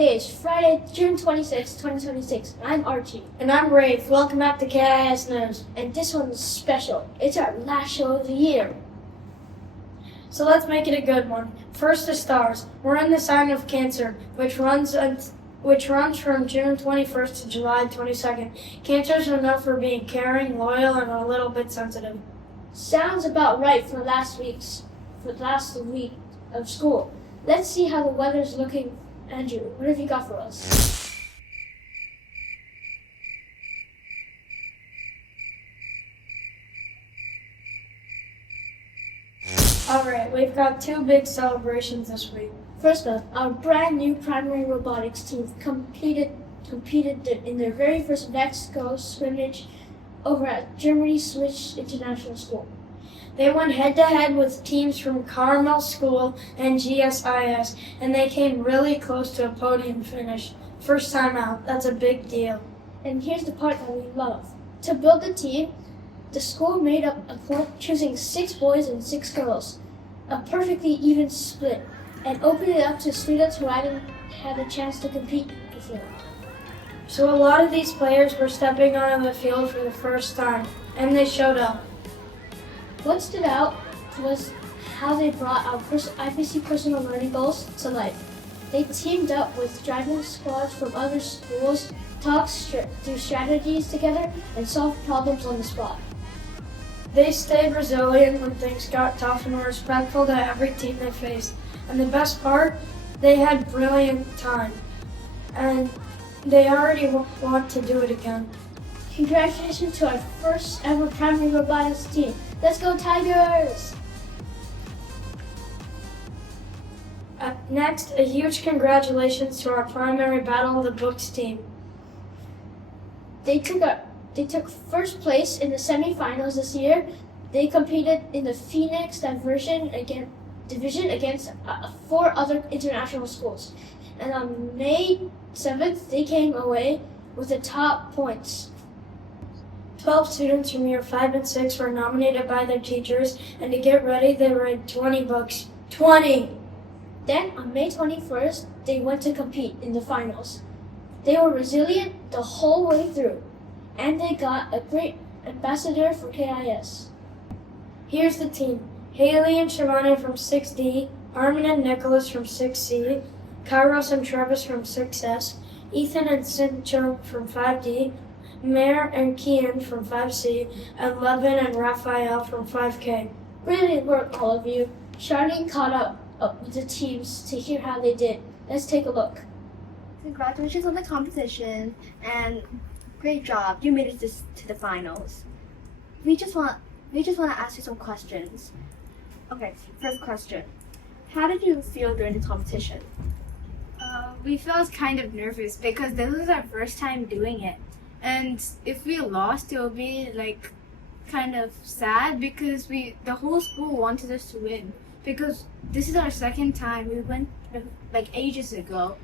Today is Friday, June 26, 2026. I'm Archie. And I'm Rafe. Welcome back to KIS News. And this one's special. It's our last show of the year. So let's make it a good one. First, the stars. We're in the sign of Cancer, which runs from June 21st to July 22nd. Cancers are known for being caring, loyal, and a little bit sensitive. Sounds about right for last week of school. Let's see how the weather's looking. Andrew, what have you got for us? Alright, we've got two big celebrations this week. First up, our brand new primary robotics team competed in their very first Mexico scrimmage over at Germany Swiss International School. They went head-to-head with teams from Carmel School and GSIS, and they came really close to a podium finish. First time out, that's a big deal. And here's the part that we love. To build the team, the school made up a point choosing 6 boys and 6 girls, a perfectly even split, and opened it up to students who hadn't had a chance to compete before. So a lot of these players were stepping onto the field for the first time, and they showed up. What stood out was how they brought our IPC personal learning goals to life. They teamed up with driving squads from other schools, talked through strategies together, and solved problems on the spot. They stayed resilient when things got tough and were respectful to every team they faced. And the best part, they had brilliant time. And they already want to do it again. Congratulations to our first ever primary robotics team. Let's go Tigers! Next, a huge congratulations to our primary Battle of the Books team. They took first place in the semifinals this year. They competed in the Phoenix division against 4 other international schools. And on May 7th, they came away with the top points. 12 students from year 5 and 6 were nominated by their teachers, and to get ready, they read 20 books. 20! Then, on May 21st, they went to compete in the finals. They were resilient the whole way through, and they got a great ambassador for KIS. Here's the team. Haley and Shivani from 6D, Armin and Nicholas from 6C, Kairos and Travis from 6S, Ethan and Sincho from 5D, Mare and Kian from 5C, and Levin and Raphael from 5K. Brilliant work, all of you. Charlene caught up with the teams to hear how they did. Let's take a look. Congratulations on the competition, and great job. You made it to the finals. We just want to ask you some questions. Okay, first question. How did you feel during the competition? We felt kind of nervous because this was our first time doing it. And if we lost, it would be like kind of sad because the whole school wanted us to win. Because this is our second time. We went like ages ago.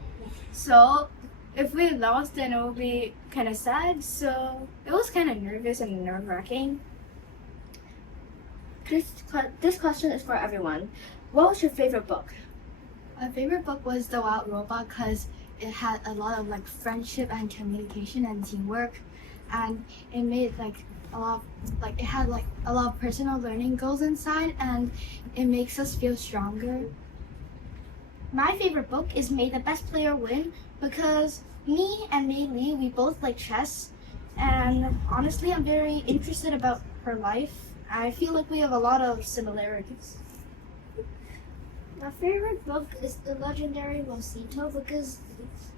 So if we lost, then it would be kind of sad. So it was kind of nervous and nerve-wracking. This question is for everyone. What was your favorite book? My favorite book was The Wild Robot because it had a lot of like friendship and communication and teamwork, and it made it had a lot of personal learning goals inside, and it makes us feel stronger. My favorite book is May the Best Player Win because me and Mei Lee, we both like chess, and honestly I'm very interested about her life. I feel like we have a lot of similarities. My favorite book is The Legendary Mosquito because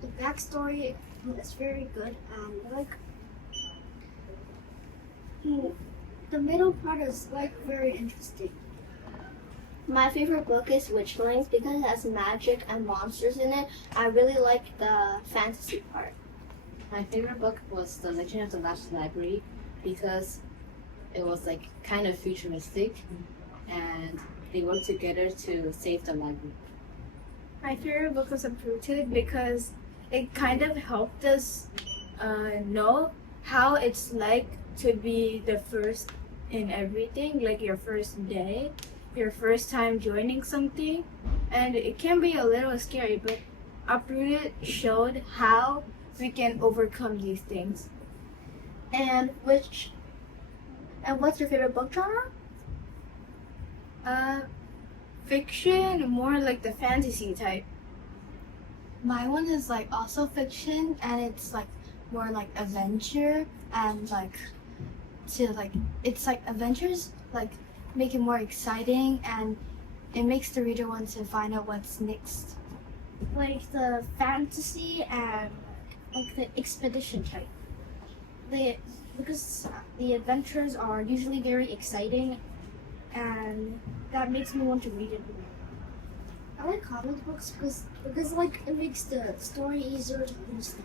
the backstory is very good and the middle part is very interesting. My favorite book is Witchlings because it has magic and monsters in it. I really like the fantasy part. My favorite book was The Legend of the Last Library because it was kind of futuristic and they worked together to save the library. My favorite book was Uprooted because it kind of helped us know how it's like to be the first in everything, like your first day, your first time joining something, and it can be a little scary, but Uprooted showed how we can overcome these things. And what's your favorite book genre? Fiction, more like the fantasy type. My one is like also fiction, and it's like more like adventure, and like it's like adventures like make it more exciting, and it makes the reader want to find out what's next. Like the fantasy and like the expedition type. Because the adventures are usually very exciting, and that makes me want to read it more. I like comic books because like it makes the story easier to understand.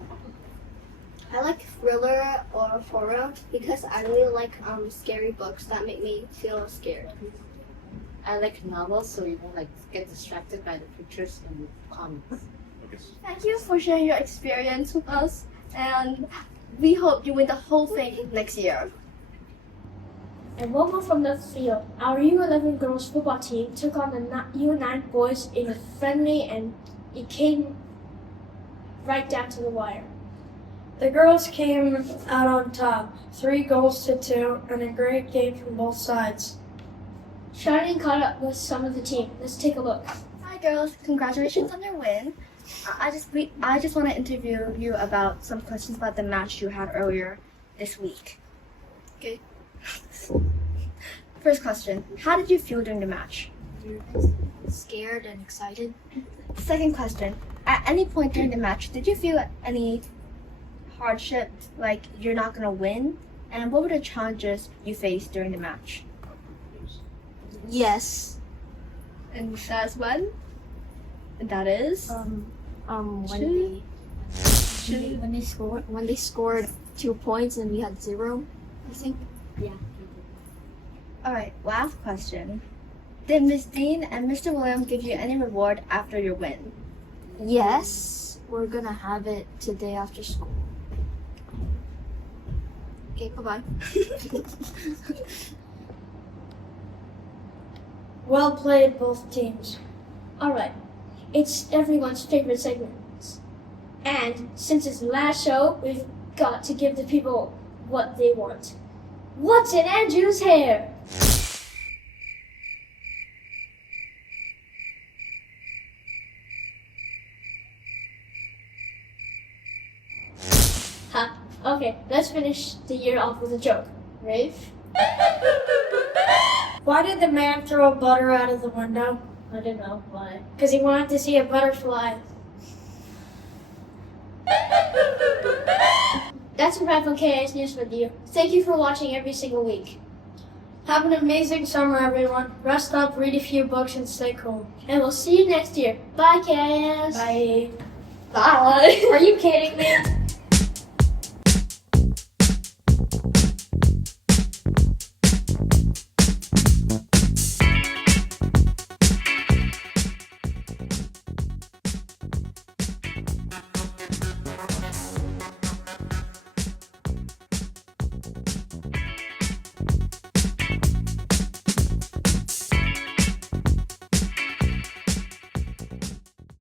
I like thriller or horror because I really like scary books that make me feel scared. I like novels, so you won't like get distracted by the pictures in the comics. Thank you for sharing your experience with us, and we hope you win the whole thing next year. And one more from the field. Our U11 girls football team took on the U9 boys in a friendly, and it came right down to the wire. The girls came out on top, 3-2, and a great game from both sides. Shining caught up with some of the team. Let's take a look. Hi girls, congratulations on your win. I just want to interview you about some questions about the match you had earlier this week. Okay. First question, how did you feel during the match? Scared and excited. Second question, at any point during the match, did you feel any hardship, like you're not going to win? And what were the challenges you faced during the match? Yes. And that's when? And that is? When they scored 2 points and we had 0, I think. Alright, last question. Did Miss Dean and Mr. William give you any reward after your win? Yes, we're gonna have it today after school. Okay, bye-bye. Well played, both teams. Alright, it's everyone's favorite segment. And since it's the last show, we've got to give the people what they want. What's in Andrew's hair? Huh. Okay, let's finish the year off with a joke. Rafe? Why did the man throw butter out of the window? I don't know why. Because he wanted to see a butterfly. That's a wrap on KIS News with you. Thank you for watching every single week. Have an amazing summer, everyone. Rest up, read a few books, and stay cool. And we'll see you next year. Bye, KIS. Bye. Bye. Are you kidding me?